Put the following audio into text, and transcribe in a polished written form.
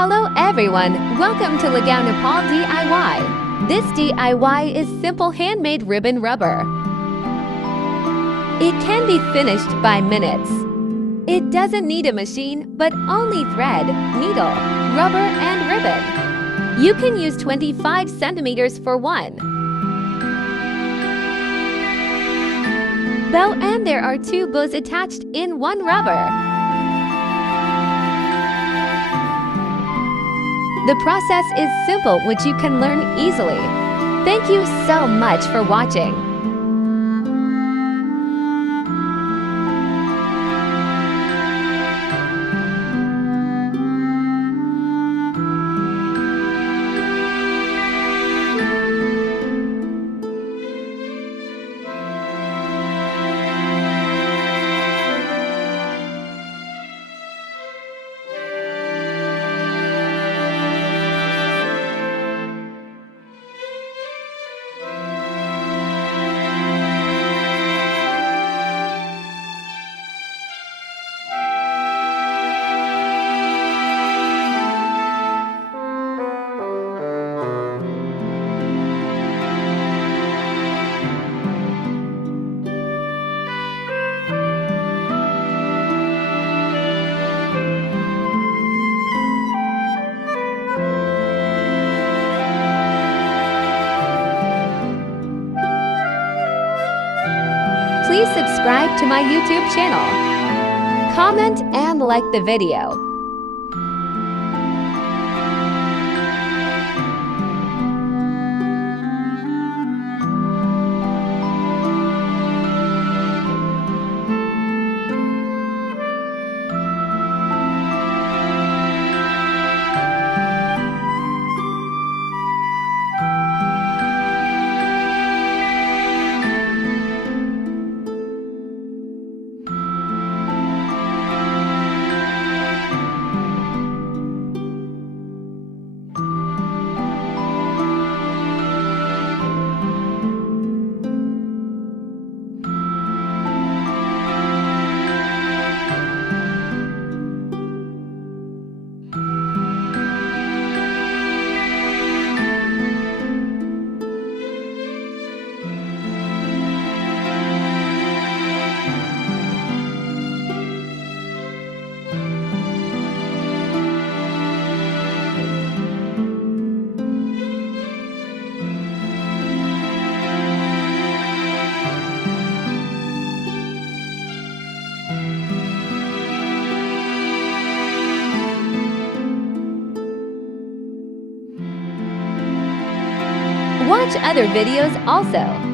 Hello everyone, welcome to Legao Nepal DIY. This DIY is simple handmade ribbon rubber. It can be finished by minutes. It doesn't need a machine, but only thread, needle, rubber, and ribbon. You can use 25 centimeters for one. Bow, and there are two bows attached in one rubber. The process is simple, which you can learn easily. Thank you so much for watching. Please subscribe to my YouTube channel. Comment and like the video. Watch other videos also.